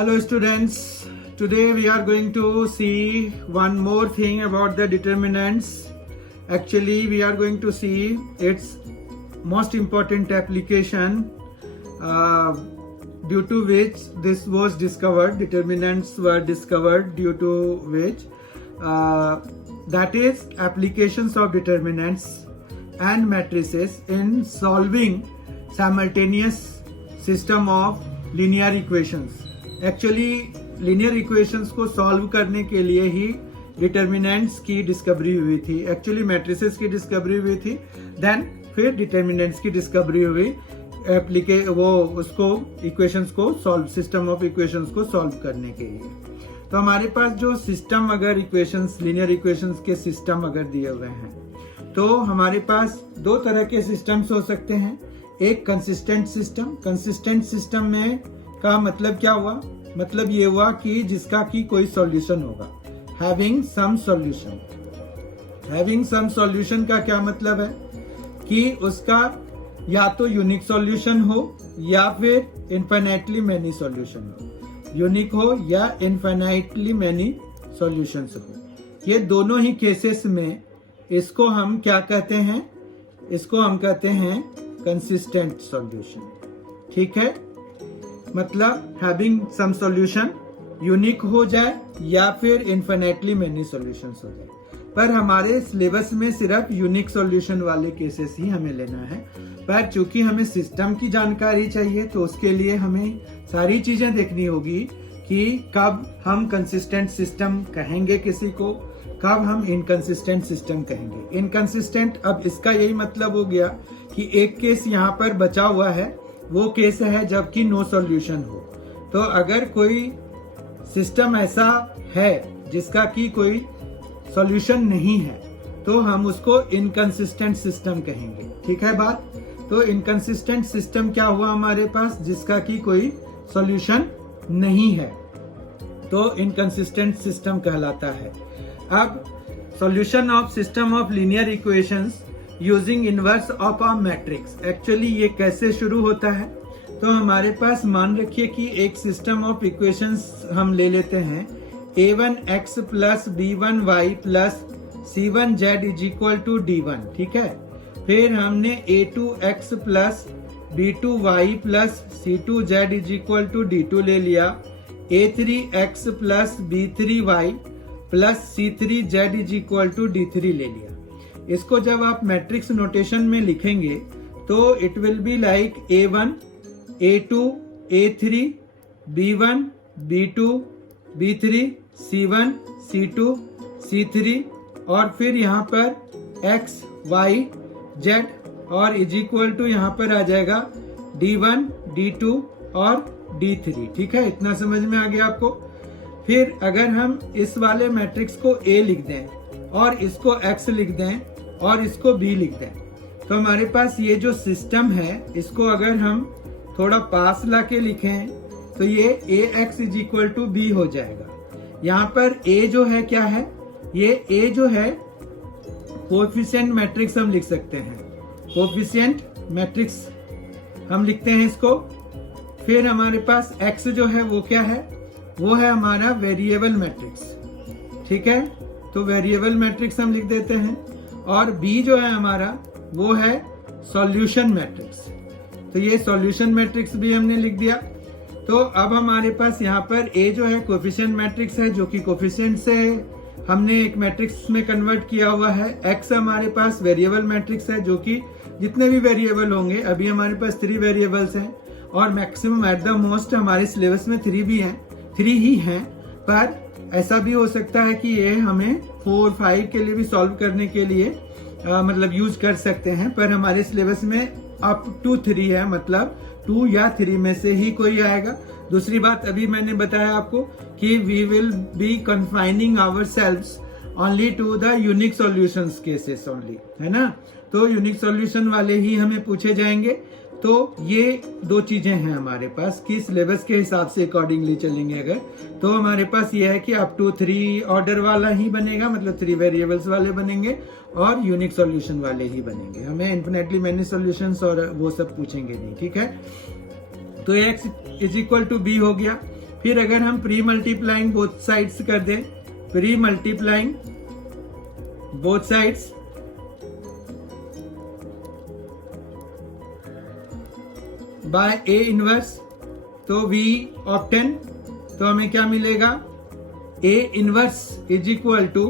Hello students, today we are going to see one more thing about the determinants. Actually we are going to see its most important application due to which this was discovered, determinants were discovered due to which that is applications of determinants and matrices in solving simultaneous system of linear equations. Actually linear equations को solve करने के लिए ही determinants की discovery हुई थी, actually matrices की discovery हुई थी, देन फिर डिटर्मिनेंट्स की डिस्कवरी हुई उसको इक्वेशंस को सॉल्व, सिस्टम ऑफ इक्वेशंस को सॉल्व करने के लिए। तो हमारे पास जो सिस्टम अगर इक्वेशंस, लीनियर इक्वेशंस के सिस्टम अगर दिए हुए हैं तो हमारे पास दो तरह के सिस्टम्स हो सकते हैं। एक कंसिस्टेंट सिस्टम, कंसिस्टेंट सिस्टम में का मतलब क्या हुआ, मतलब ये हुआ कि जिसका की कोई सॉल्यूशन होगा, having some solution. Having some solution का क्या मतलब है कि उसका या तो यूनिक सॉल्यूशन हो या फिर इनफाइनाइटली मेनी सॉल्यूशन हो, यूनिक हो या इनफाइनाइटली मेनी सॉल्यूशंस हो। ये दोनों ही केसेस में इसको हम क्या कहते हैं, इसको हम कहते हैं कंसिस्टेंट सॉल्यूशन। ठीक है, मतलब हैविंग सम सॉल्यूशन यूनिक हो जाए या फिर इनफिनिटली मेनी सॉल्यूशंस हो जाए, पर हमारे सिलेबस में सिर्फ यूनिक सॉल्यूशन वाले केसेस ही हमें लेना है। पर चूंकि हमें सिस्टम की जानकारी चाहिए तो उसके लिए हमें सारी चीजें देखनी होगी कि कब हम कंसिस्टेंट सिस्टम कहेंगे किसी को, कब हम इनकंसिस्टेंट सिस्टम कहेंगे। इनकंसिस्टेंट, अब इसका यही मतलब हो गया कि एक केस यहाँ पर बचा हुआ है, वो केस है जबकि नो सॉल्यूशन हो। तो अगर कोई सिस्टम ऐसा है जिसका कि कोई सॉल्यूशन नहीं है तो हम उसको इनकंसिस्टेंट सिस्टम कहेंगे। ठीक है बात। तो इनकंसिस्टेंट सिस्टम क्या हुआ हमारे पास, जिसका कि कोई सॉल्यूशन नहीं है, तो इनकंसिस्टेंट सिस्टम कहलाता है। अब solution of system of linear equations using inverse of a matrix, actually ये कैसे शुरू होता है। तो हमारे पास मान रखिए कि एक सिस्टम ऑफ इक्वेशंस हम ले लेते हैं, a1x plus b1y plus c1z is equal to d1। ठीक है, फिर हमने a2x plus b2y plus c2z is equal to d2 ले लिया, a3x plus b3y plus c3z is equal to d3 ले लिया। इसको जब आप मैट्रिक्स नोटेशन में लिखेंगे तो it will be like a1, a2, a3, b1, b2, b3, c1, c2, c3 और फिर यहाँ पर x, y, z और इज इक्वल टू यहाँ पर आ जाएगा d1, d2 और d3। ठीक है, इतना समझ में आ गया आपको। फिर अगर हम इस वाले मैट्रिक्स को a लिख दें और इसको x लिख दें और इसको b लिख दें, तो हमारे पास ये जो सिस्टम है इसको अगर हम थोड़ा पास ला के लिखें तो ये ax is equal to b हो जाएगा। यहाँ पर a जो है क्या है, ये a जो है कोएफिशिएंट मैट्रिक्स हम लिख सकते हैं, कोएफिशिएंट मैट्रिक्स हम लिखते हैं इसको। फिर हमारे पास x जो है वो क्या है, वो है हमारा वेरिएबल मैट्रिक्स। ठीक है, तो वेरिएबल मैट्रिक्स हम लिख देते हैं और b जो है हमारा वो है सॉल्यूशन मैट्रिक्स। तो ये सॉल्यूशन मैट्रिक्स भी हमने लिख दिया। तो अब हमारे पास यहाँ पर a जो है कोएफिशिएंट मैट्रिक्स है, जो कि कोएफिशिएंट से हमने एक मैट्रिक्स में कन्वर्ट किया हुआ है। x हमारे पास वेरिएबल मैट्रिक्स है, जो कि जितने भी वेरिएबल होंगे, अभी हमारे पास 3 वेरिएबल्स हैं और मैक्सिमम एट द मोस्ट हमारे सिलेबस में 3 भी हैं, 3 ही हैं, पर ऐसा भी हो सकता है कि ये हमें 4, 5 के लिए भी सॉल्व करने के लिए मतलब यूज कर सकते हैं, पर हमारे सिलेबस में अप टू 3 है, मतलब 2 या 3 में से ही कोई आएगा। दूसरी बात अभी मैंने बताया आपको कि we will be confining ourselves only to the unique solutions cases only, है ना। तो यूनिक सॉल्यूशन वाले ही हमें पूछे जाएंगे। तो ये 2 चीजें हैं हमारे पास कि सिलेबस के हिसाब से अकॉर्डिंगली चलेंगे अगर, तो हमारे पास ये है कि अप टू 3 ऑर्डर वाला ही बनेगा, मतलब 3 वेरिएबल्स वाले बनेंगे और यूनिक सॉल्यूशन वाले ही बनेंगे। हमें इन्फिनिटली मेनी सॉल्यूशंस और वो सब पूछेंगे नहीं। ठीक है, तो x is equal to b हो गया। फिर अगर हम प्री मल्टीप्लाइंग बोथ साइड्स कर दें, pre multiplying both sides by A inverse, तो V ऑप्टेन, तो हमें क्या मिलेगा, A inverse is equal to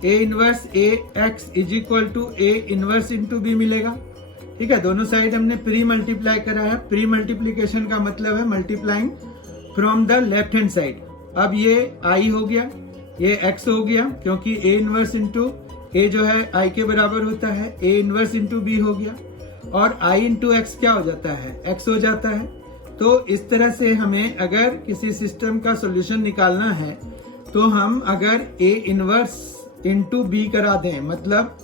A inverse AX is equal to A inverse into B मिलेगा। ठीक है, दोनों साइड हमने प्री मल्टीप्लाई करा है। प्री मल्टीप्लीकेशन का मतलब है multiplying from the left hand side. अब ये I हो गया, ये X हो गया, क्योंकि A इनवर्स इंटू A जो है I के बराबर होता है, A इनवर्स इंटू B हो गया, और I इंटू X क्या हो जाता है, X हो जाता है। तो इस तरह से हमें अगर किसी सिस्टम का सॉल्यूशन निकालना है तो हम अगर A इनवर्स इंटू B करा दें, मतलब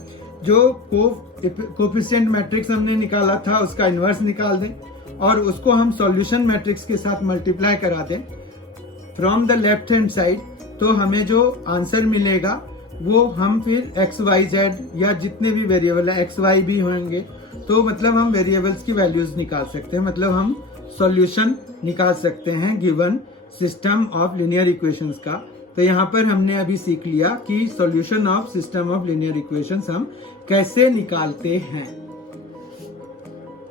जो कोफिशिएंट मैट्रिक्स हमने निकाला था उसका इनवर्स निकाल दें और उसको हम सॉल्यूशन मैट्रिक्स के साथ मल्टीप्लाई करा दें from the left hand side, तो हमें जो आंसर मिलेगा वो हम फिर एक्स वाई जेड या जितने भी वेरिएबल है, एक्स वाई भी होंगे, तो मतलब हम वेरिएबल्स की वैल्यूज निकाल सकते हैं, मतलब हम सॉल्यूशन निकाल सकते हैं given system of linear equations का। तो यहाँ पर हमने अभी सीख लिया कि solution of system of linear equations हम कैसे निकालते हैं।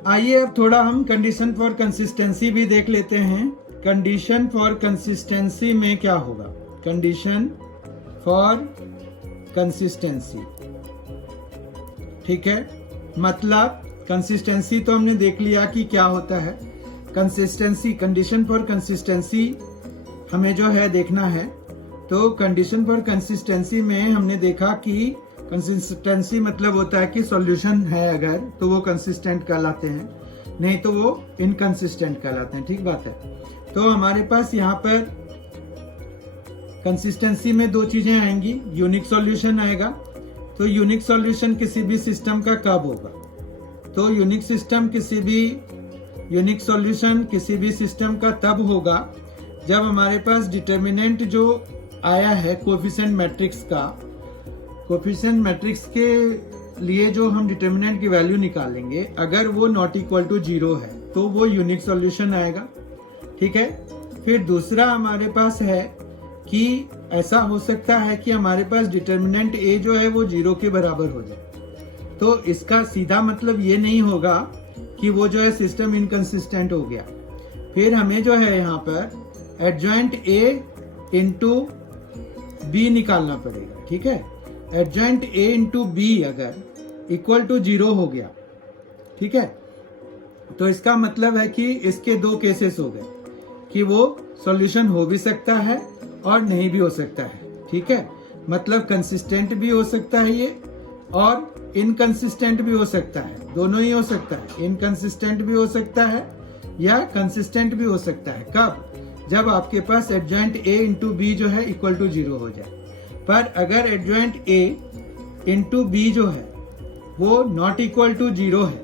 आइए अब थोड़ा हम कंडीशन फॉर कंसिस्टेंसी भी देख लेते हैं। कंडीशन फॉर कंसिस्टेंसी में क्या होगा, कंडीशन फॉर कंसिस्टेंसी, ठीक है, मतलब कंसिस्टेंसी तो हमने देख लिया कि क्या होता है। कंसिस्टेंसी, कंडीशन फॉर कंसिस्टेंसी हमें जो है देखना है, तो कंडीशन फॉर कंसिस्टेंसी में हमने देखा कि कंसिस्टेंसी मतलब होता है कि सॉल्यूशन है अगर तो वो कंसिस्टेंट कहलाते हैं, नहीं तो वो इनकंसिस्टेंट कहलाते हैं। ठीक बात है। तो हमारे पास यहाँ पर कंसिस्टेंसी में दो चीजें आएंगी, यूनिक सॉल्यूशन आएगा। तो यूनिक सॉल्यूशन किसी भी सिस्टम का कब होगा, तो यूनिक सॉल्यूशन किसी भी सिस्टम का तब होगा जब हमारे पास डिटर्मिनेंट जो आया है कोफिशिएंट मैट्रिक्स का, कोफिशिएंट मैट्रिक्स के लिए जो हम डिटर्मिनेंट की वैल्यू निकालेंगे, अगर वो नॉट इक्वल टू 0 है तो वो यूनिक सॉल्यूशन आएगा। ठीक है। फिर दूसरा हमारे पास है कि ऐसा हो सकता है कि हमारे पास डिटर्मिनेंट A जो है वो 0 के बराबर हो जाए, तो इसका सीधा मतलब ये नहीं होगा कि वो जो है सिस्टम इनकंसिस्टेंट हो गया। फिर हमें जो है यहाँ पर एडजॉइंट A इंटू B निकालना पड़ेगा। ठीक है, एडजॉइंट A इंटू B अगर इक्वल टू 0 हो गया, ठीक है, तो इसका मतलब है कि इसके दो केसेस हो गए कि वो सॉल्यूशन हो भी सकता है और नहीं भी हो सकता है। ठीक है, मतलब कंसिस्टेंट भी हो सकता है ये और इनकंसिस्टेंट भी हो सकता है, दोनों ही हो सकता है। इनकंसिस्टेंट भी हो सकता है या कंसिस्टेंट भी हो सकता है। कब, जब आपके पास एडजॉइंट A इंटू B जो है इक्वल टू 0 हो जाए। पर अगर एडजॉइंट A इंटू B जो है वो नॉट इक्वल टू 0 है,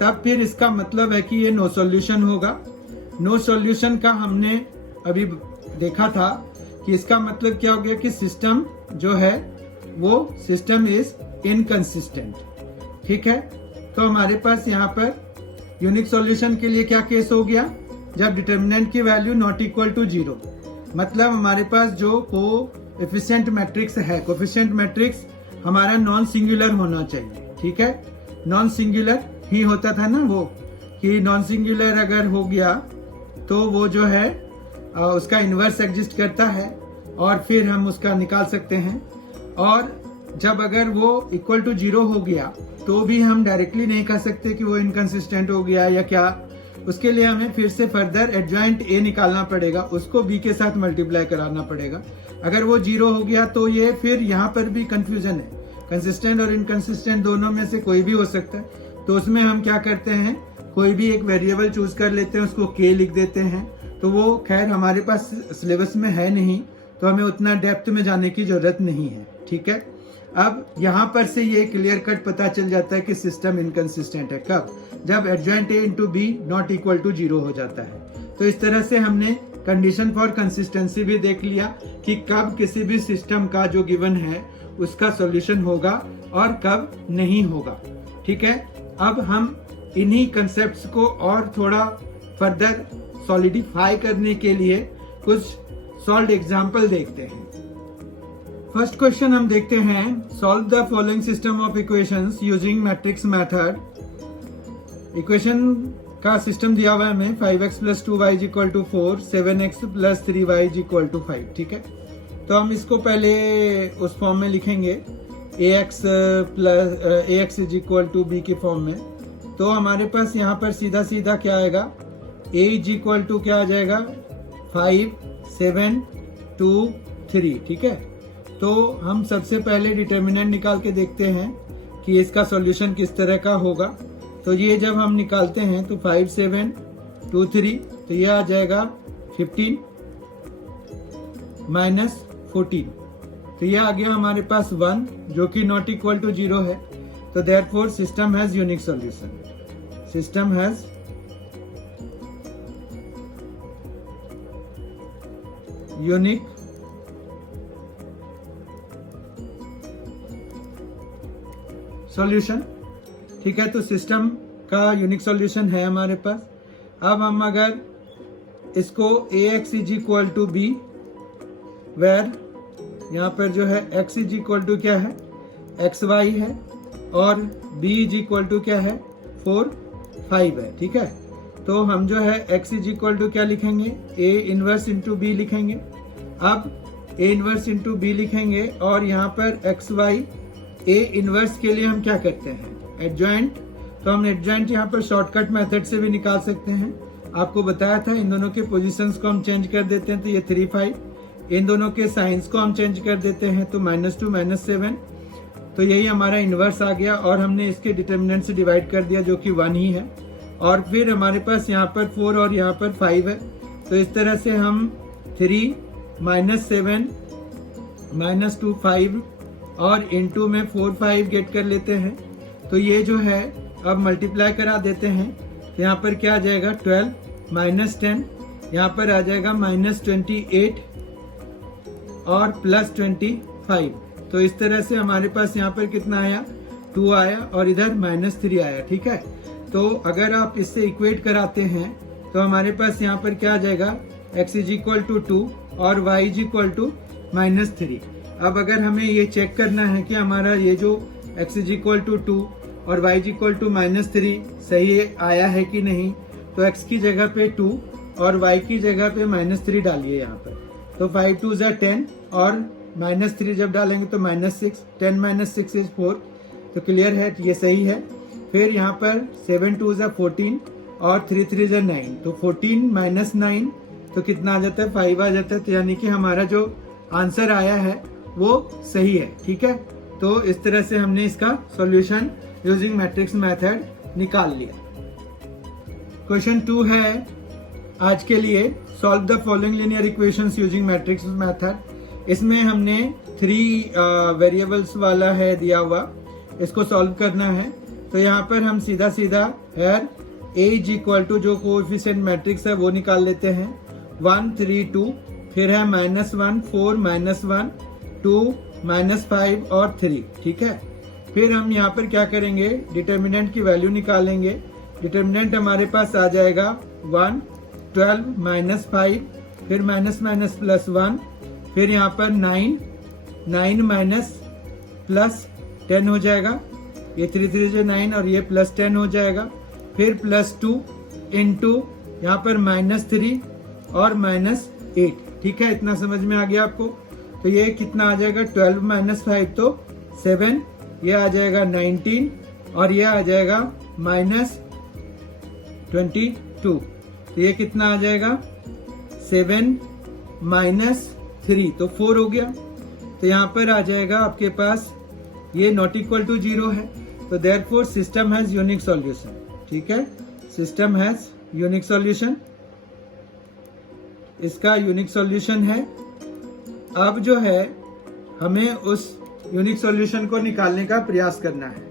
तब फिर इसका मतलब है कि ये नो सॉल्यूशन होगा। नो सॉल्यूशन का हमने अभी देखा था कि इसका मतलब क्या हो गया कि सिस्टम जो है वो सिस्टम इज इनकंसिस्टेंट। ठीक है, तो हमारे पास यहाँ पर यूनिक सॉल्यूशन के लिए क्या केस हो गया, जब डिटर्मिनेंट की वैल्यू नॉट इक्वल टू 0, मतलब हमारे पास जो कोएफिशिएंट मैट्रिक्स है, कोएफिशिएंट मैट्रिक्स हमारा नॉन सिंगुलर होना चाहिए। ठीक है, नॉन सिंगुलर ही होता था ना वो, कि नॉन सिंगुलर अगर हो गया तो वो जो है उसका इनवर्स एग्जिस्ट करता है और फिर हम उसका निकाल सकते हैं। और जब अगर वो इक्वल टू 0 हो गया तो भी हम डायरेक्टली नहीं कह सकते कि वो इनकंसिस्टेंट हो गया या क्या, उसके लिए हमें फिर से फर्दर एडजॉइंट A निकालना पड़ेगा, उसको B के साथ मल्टीप्लाई कराना पड़ेगा। अगर वो 0 हो गया तो ये फिर यहाँ पर भी कंफ्यूजन है, कंसिस्टेंट और इनकंसिस्टेंट दोनों में से कोई भी हो सकता है। तो उसमें हम क्या करते हैं, कोई भी एक वेरिएबल चूज कर लेते हैं, उसको K लिख देते हैं। तो वो खैर हमारे पास सिलेबस में है नहीं, तो हमें उतना डेप्थ में जाने की जरूरत नहीं है। ठीक है, अब यहाँ पर से ये क्लियर कट पता चल जाता है कि सिस्टम इनकंसिस्टेंट है। कब, जब adjoint A into B not equal to 0 हो जाता है। तो इस तरह से हमने कंडीशन फॉर कंसिस्टेंसी भी देख लिया कि कब किसी भी सिस्टम का जो गिवन है उसका सॉल्यूशन होगा और कब नहीं होगा। ठीक है, अब हम इन्हीं कंसेप्ट्स को और थोड़ा फर्दर सॉलिडिफाई करने के लिए कुछ सॉल्व एग्जाम्पल देखते हैं। फर्स्ट क्वेश्चन हम देखते हैं, solve the following system of equations using matrix method. Equation का सिस्टम दिया हुआ है हमें 5x + 2y = 4, 7x + 3y = 5। ठीक है, तो हम इसको पहले उस फॉर्म में लिखेंगे ax = b के फॉर्म में। तो हमारे पास यहाँ पर सीधा सीधा क्या आएगा, a = क्या आ जाएगा 5, 7, 2, 3। ठीक है, तो हम सबसे पहले डिटर्मिनेंट निकाल के देखते हैं कि इसका सॉल्यूशन किस तरह का होगा। तो ये जब हम निकालते हैं तो 5, 7, 2, 3, तो ये आ जाएगा 15 - 14। तो ये आ गया हमारे पास 1 जो कि नॉट इक्वल टू 0 है। तो therefore system has unique solution. System has unique solution. ठीक है, तो सिस्टम का यूनिक सॉल्यूशन है हमारे पास। अब हम अगर इसको ax = b, वेर यहाँ पर जो है x = क्या है, xy है, और b = क्या है 4, 5 है। ठीक है, तो हम जो है x = क्या लिखेंगे, a इनवर्स इंटू b लिखेंगे। अब a इनवर्स इंटू b लिखेंगे और यहाँ पर xy a इनवर्स के लिए हम क्या करते हैं, एडजॉइंट। तो हम एडजॉइंट यहाँ पर शॉर्टकट मेथड से भी निकाल सकते हैं। आपको बताया था इन दोनों के पोजीशंस को हम चेंज कर देते हैं, तो ये 3, 5। इन दोनों के साइंस को हम चेंज कर देते हैं, तो -2, -7। तो यही हमारा इनवर्स आ गया और हमने इसके डिटर्मिनेंट से डिवाइड कर दिया जो कि 1 ही है। और फिर हमारे पास यहाँ पर 4 और यहाँ पर 5 है। तो इस तरह से हम 3 - 7 - 2, 5 और इनटू में 4, 5 गेट कर लेते हैं। तो ये जो है अब मल्टीप्लाई करा देते हैं, तो यहाँ पर क्या आ जाएगा 12 - 10, यहाँ पर आ जाएगा -28 और +25। तो इस तरह से हमारे पास यहाँ पर कितना आया, 2 आया और इधर -3 आया। ठीक है, तो अगर आप इससे इक्वेट कराते हैं तो हमारे पास यहाँ पर क्या आ जाएगा, x = 2 और y = -3। अब अगर हमें ये चेक करना है कि हमारा ये जो x = 2 और y = -3 सही आया है कि नहीं, तो x की जगह पे 2 और y की जगह पे -3 डालिए यहाँ पर। तो 5 2 = 10 और -3 जब डालेंगे तो -6, 10 - 6 = 4। तो क्लियर है, ये सही है। फिर यहाँ पर 7 2 = 14 और 3 3 = 9। तो 14 - 9 तो कितना आ जाता है, 5 आ जाता है। तो यानी कि हमारा जो आंसर आया है वो सही है। ठीक है, तो इस तरह से हमने इसका सॉल्यूशन यूजिंग मैट्रिक्स मेथड निकाल लिया। क्वेश्चन 2 है आज के लिए, solve the following linear equations using matrix method. इसमें हमने 3 वेरिएबल्स वाला है दिया हुआ, इसको सॉल्व करना है। तो यहाँ पर हम सीधा सीधा हेयर a = जो कोएफिशिएंट मैट्रिक्स है वो निकाल लेते हैं, 1 3 2, फिर है -1 4 -1 2 -5 और 3। ठीक है, फिर हम यहाँ पर क्या करेंगे, डिटर्मिनेंट की वैल्यू निकालेंगे। डिटर्मिनेंट हमारे पास आ जाएगा 1 12 - 5, फिर -+1, फिर यहाँ पर 9 -+10 हो जाएगा। ये 3 3 = 9 और ये +10 हो जाएगा। फिर +2 इंटू यहाँ पर -3 और -8। ठीक है, इतना समझ में आ गया आपको। तो ये कितना आ जाएगा, 12 - 5 तो 7, ये आ जाएगा 19 और ये आ जाएगा -22। तो ये कितना आ जाएगा, 7 - 3 तो 4 हो गया। तो यहाँ पर आ जाएगा आपके पास, ये नॉट इक्वल टू 0 है। तो therefore system has unique solution. ठीक है, सिस्टम हैज यूनिक सॉल्यूशन, इसका यूनिक सॉल्यूशन है। अब जो है हमें उस यूनिक सॉल्यूशन को निकालने का प्रयास करना है।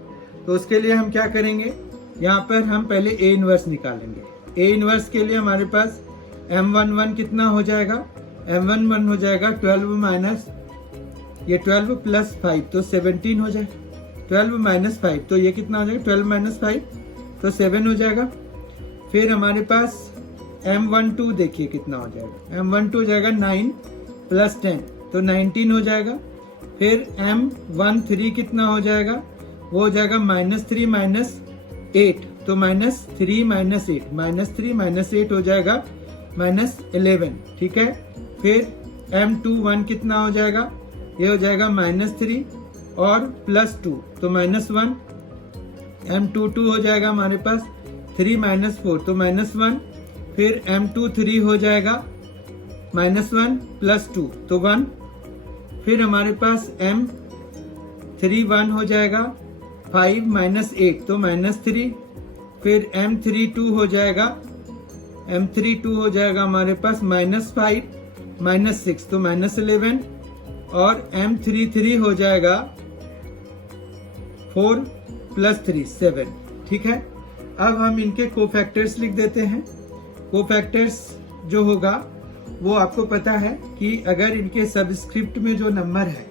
तो उसके लिए हम क्या करेंगे, यहाँ पर हम पहले a इनवर्स निकालेंगे। a इनवर्स के लिए हमारे पास m11 कितना हो जाएगा, m11 हो जाएगा 12 माइनस ये 12 प्लस 5 तो 17 हो जाएगा। 12 - 5 तो ये कितना हो जाएगा, 12 - 5 तो 7 हो जाएगा। फिर हमारे पास M12 देखिए कितना हो जाएगा, M12 हो जाएगा 9 प्लस 10 तो 19 हो जाएगा। फिर M13 कितना हो जाएगा, वो हो जाएगा -3 -8 तो -3 -8 -3 -8 हो जाएगा -11, ठीक है। फिर M21 कितना हो जाएगा, ये हो जाएगा -3 और +2 तो -1। M22 हो जाएगा हमारे पास 3 -4 तो -1। फिर M23 हो जाएगा -1 +2 तो 1। फिर हमारे पास M31 हो जाएगा 5 -8 तो -3। फिर M32 हो जाएगा हमारे पास -5 -6 तो -11 और M33 हो जाएगा 4 + 3 7, ठीक है। अब हम इनके कोफैक्टर्स लिख देते हैं। कोफैक्टर्स जो होगा वो आपको पता है कि अगर इनके सबस्क्रिप्ट में जो नंबर है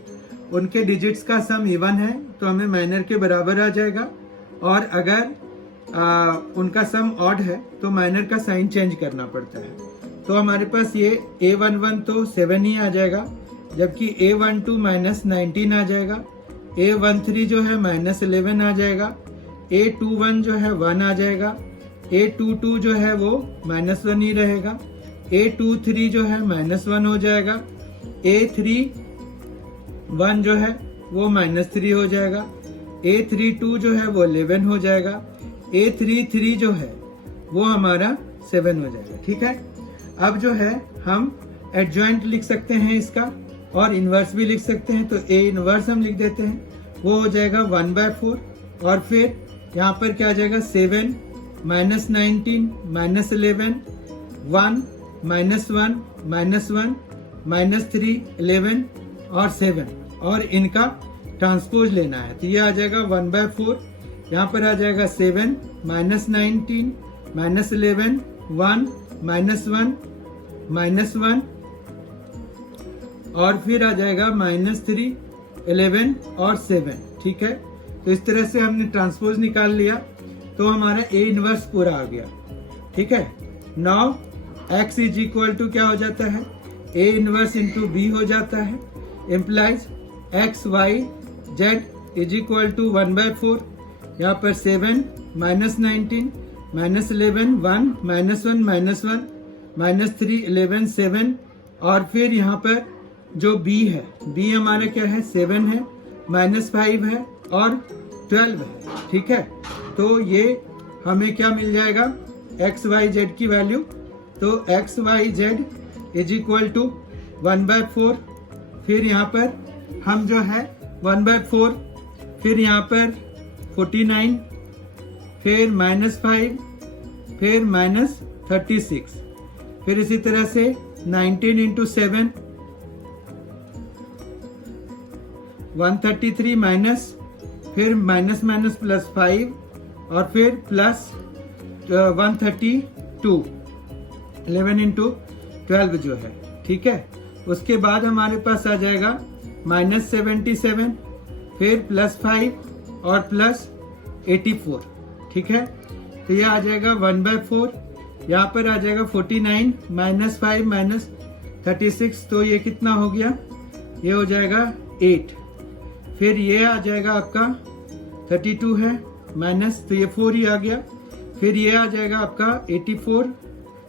उनके डिजिट्स का सम इवन है तो हमें माइनर के बराबर आ जाएगा, और अगर उनका सम ऑड है तो माइनर का साइन चेंज करना पड़ता है। तो हमारे पास ये A11 तो 7 ही आ जाएगा, जबकि A12 -19 आ जाएगा, A13 जो है -11 आ जाएगा, A21 जो है 1 आ जाएगा, A22 जो है वो -1 ही रहेगा, A23 जो है -1 हो जाएगा, A31 जो है वो -3 हो जाएगा, A32 जो है वो 11 हो जाएगा, A33 जो है वो हमारा 7 हो जाएगा, ठीक है। अब जो है हम एडजॉइंट लिख सकते हैं इसका और इनवर्स भी लिख सकते हैं। तो A इनवर्स हम लिख देते हैं, वो हो जाएगा 1/4 और फिर यहाँ पर क्या आ जाएगा 7 -19 -11 1 -1 -3 11 और 7 और इनका ट्रांसपोज लेना है। तो ये आ जाएगा 1/4, यहाँ पर आ जाएगा 7 -19 -11 1 -1 और फिर आ जाएगा -3 11 और 7, ठीक है। तो इस तरह से हमने ट्रांसपोज निकाल लिया तो हमारा A इनवर्स पूरा आ गया, ठीक है। Now X is equal to क्या हो जाता है, A इनवर्स इंटू B हो जाता है, implies X Y Z is equal to 1/4, यहाँ पर 7 -19 -11 1 -1 -3 11 7 और फिर यहाँ पर जो B है, B हमारा क्या है 7 है -5 है और 12 है, ठीक है। तो ये हमें क्या मिल जाएगा X Y Z की वैल्यू, तो X Y Z is equal to 1/4, फिर यहाँ पर हम जो है 1/4, फिर यहाँ पर 49, फिर -5, फिर -36, फिर इसी तरह से 19 × 7 133 माइनस, फिर माइनस +5 और फिर प्लस 132 11 × 12 जो है, ठीक है। उसके बाद हमारे पास आ जाएगा -77, फिर +5 और +84, ठीक है। तो ये आ जाएगा 1/4, यहाँ पर आ जाएगा 49 -5 -36, तो ये कितना हो गया, ये हो जाएगा 8। फिर ये आ जाएगा आपका 32 है माइनस, तो ये 4 ही आ गया। फिर ये आ जाएगा आपका 84,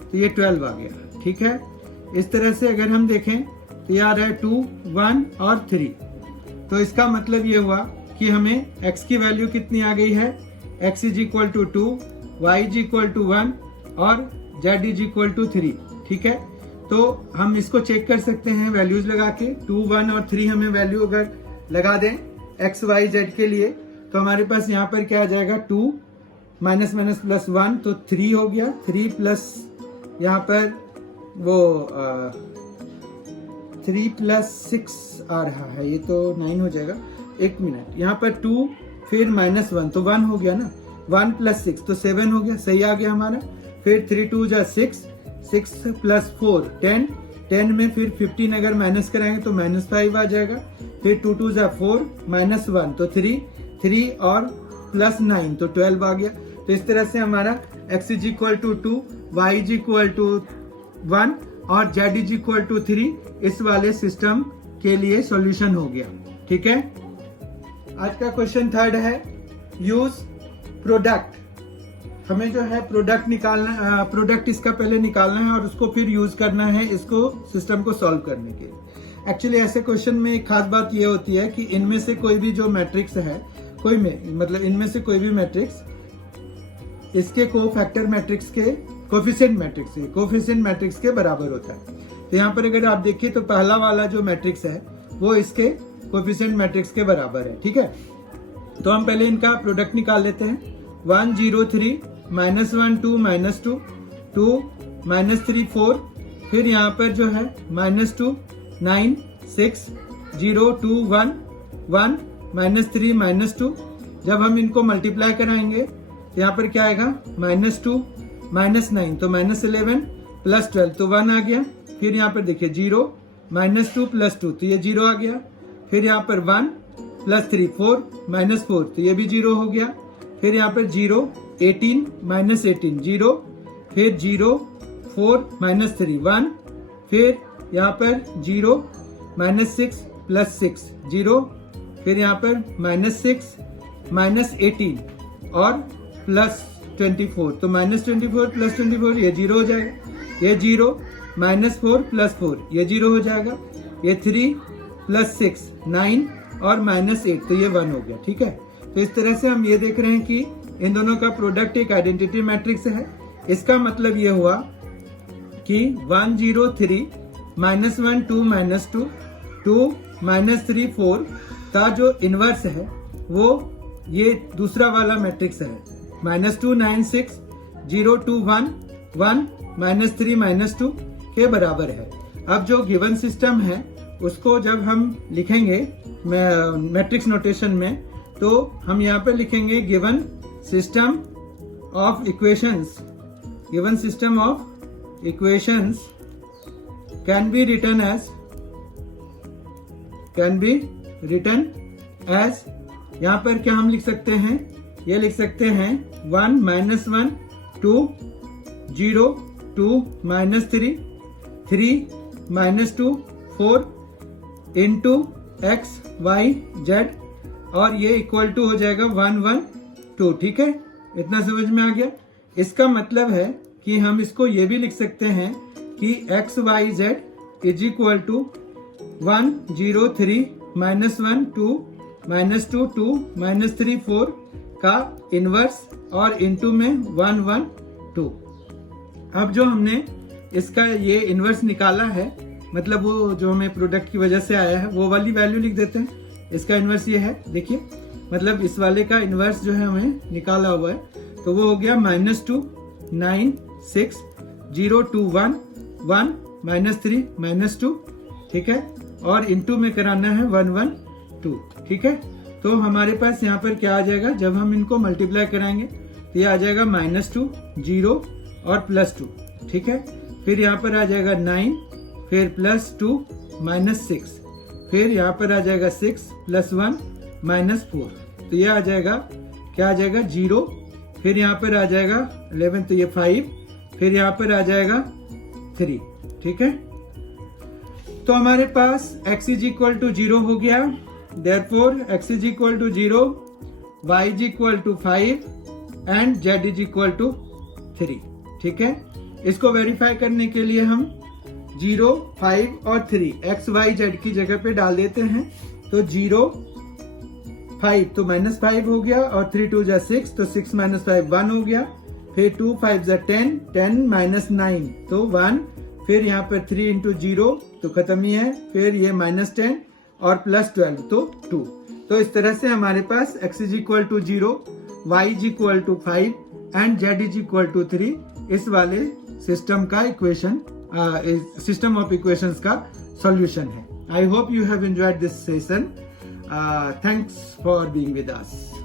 तो ये 12 आ गया, ठीक है। इस तरह से अगर हम देखें तो ये आ रहा है 2 1 और 3। तो इसका मतलब ये हुआ कि हमें x की वैल्यू कितनी आ गई है, x is equal to 2, y is equal to 1 और z इज इक्वल टू 3, ठीक है। तो हम इसको चेक कर सकते हैं वैल्यूज लगा के, 2 1 और 3 हमें वैल्यू अगर लगा दें x y z के लिए तो हमारे पास यहाँ पर क्या आ जाएगा 2 -1 तो 3 हो गया, 3 प्लस यहाँ पर वो 3 + 6 आ रहा है, ये तो 9 हो जाएगा। एक मिनट, यहाँ पर 2 फिर -1 तो 1 हो गया ना, 1 + 6 तो 7 हो गया, सही आ गया हमारा। फिर 3 2 = 6, 6 + 4 10, 10 में फिर 15 अगर माइनस कराएंगे तो -5 आ जाएगा। फिर 2 2 = 4 -1 तो 3 और +9 तो 12 आ गया। तो इस तरह से हमारा x is equal to 2, y is equal to 1 और z इज इक्वल टू 3 इस वाले सिस्टम के लिए सॉल्यूशन हो गया। ठीक है, आज का क्वेश्चन थर्ड है, यूज प्रोडक्ट। हमें जो है प्रोडक्ट निकालना, प्रोडक्ट इसका पहले निकालना है और उसको फिर यूज करना है इसको सिस्टम को सॉल्व करने के लिए। एक्चुअली ऐसे क्वेश्चन में एक खास बात ये होती है कि इनमें से कोई भी जो मैट्रिक्स है, इनमें से कोई भी मैट्रिक्स इसके कोफैक्टर मैट्रिक्स के कोफिशिएंट मैट्रिक्स के बराबर होता है। तो यहाँ पर अगर आप देखिए तो पहला वाला जो मैट्रिक्स है वो इसके कोफिशिएंट मैट्रिक्स के बराबर है। ठीक है, तो हम पहले इनका प्रोडक्ट निकाल लेते हैं। 1 0 3 -1 2 -2 2 -3 4, फिर यहाँ पर जो है -2 9 6 0 2 1 1 -3 -2। जब हम इनको मल्टीप्लाई कराएंगे तो यहाँ पर क्या आएगा, -2 -9 तो -11 +12 तो 1 आ गया। फिर यहाँ पर देखिए 0 -2 +2 तो ये 0 आ गया। फिर यहाँ पर 1 +3 4 -4 तो ये भी 0 हो गया। फिर यहाँ पर 0 18 -18 0, फिर 0 4 -3 1, फिर यहाँ पर 0 -6 +6 0, फिर यहाँ पर -6 -18 और +24 तो -24 +24 ये 0 हो जाएगा। ये 0 -4 +4 ये 0 हो जाएगा। ये 3 +6 9 और -8 तो ये 1 हो गया। ठीक है, तो इस तरह से हम ये देख रहे हैं कि इन दोनों का प्रोडक्ट एक आइडेंटिटी मैट्रिक्स है। इसका मतलब ये हुआ कि 1 0 3 -1 2 -2 2 -3 4 का जो इनवर्स है वो ये दूसरा वाला मैट्रिक्स है। -2 9 6 0 2 1 1 -3 -2 के बराबर है। अब जो गिवन सिस्टम है उसको जब हम लिखेंगे मैट्रिक्स नोटेशन में तो हम यहाँ पर लिखेंगे given system of equations can be written as यहाँ पर क्या हम लिख सकते हैं, ये लिख सकते हैं 1 -1 2 0 2 -3 3 -2 4 इंटू x y z और ये इक्वल टू हो जाएगा 1 1 2। ठीक है, इतना समझ में आ गया। इसका मतलब है कि हम इसको ये भी लिख सकते हैं कि x y z is equal to 1 0 3 -1 2 -2 2 -3 4 का इनवर्स और इनटू में 1 1 2। अब जो हमने इसका ये इनवर्स निकाला है, मतलब वो जो हमें प्रोडक्ट की वजह से आया है वो वाली वैल्यू लिख देते हैं। इसका इनवर्स ये है, देखिए, मतलब इस वाले का इनवर्स जो है हमें निकाला हुआ है तो वो हो गया -2 9 6 0 2 1 1 -3 -2। ठीक है, और इनटू में कराना है 1 1 2। ठीक है, तो हमारे पास यहाँ पर क्या आ जाएगा, जब हम इनको मल्टीप्लाई कराएंगे तो ये आ जाएगा -2 0 और +2। ठीक है, फिर यहाँ पर आ जाएगा 9, फिर +2 -6, फिर यहाँ पर आ जाएगा 6 +1 -4 तो ये आ जाएगा, क्या आ जाएगा 0, फिर यहाँ पर आ जाएगा 11 तो ये 5, फिर यहाँ पर आ जाएगा 3। ठीक है, तो हमारे पास x इज इक्वल टू 0 हो गया। Therefore x is equal to 0, y is equal to 5 and z is equal to 3। ठीक है, इसको वेरीफाई करने के लिए हम 0 5 और 3 x y z की जगह पे डाल देते हैं। तो 0 5 तो -5 हो गया और 3 2 जा 6 तो 6 -5 1 हो गया। फिर 2 5 जा 10 10 -9 तो 1, फिर यहाँ पर 3 इंटू 0 तो खत्म ही है, फिर ये -10 और +12 तो 2। तो इस तरह से हमारे पास x is equal to 0, y is equal to 5 and z is equal to 3 इस वाले सिस्टम का इक्वेशन सिस्टम ऑफ इक्वेशंस का सॉल्यूशन है। I hope you have enjoyed this session. Thanks for being with us.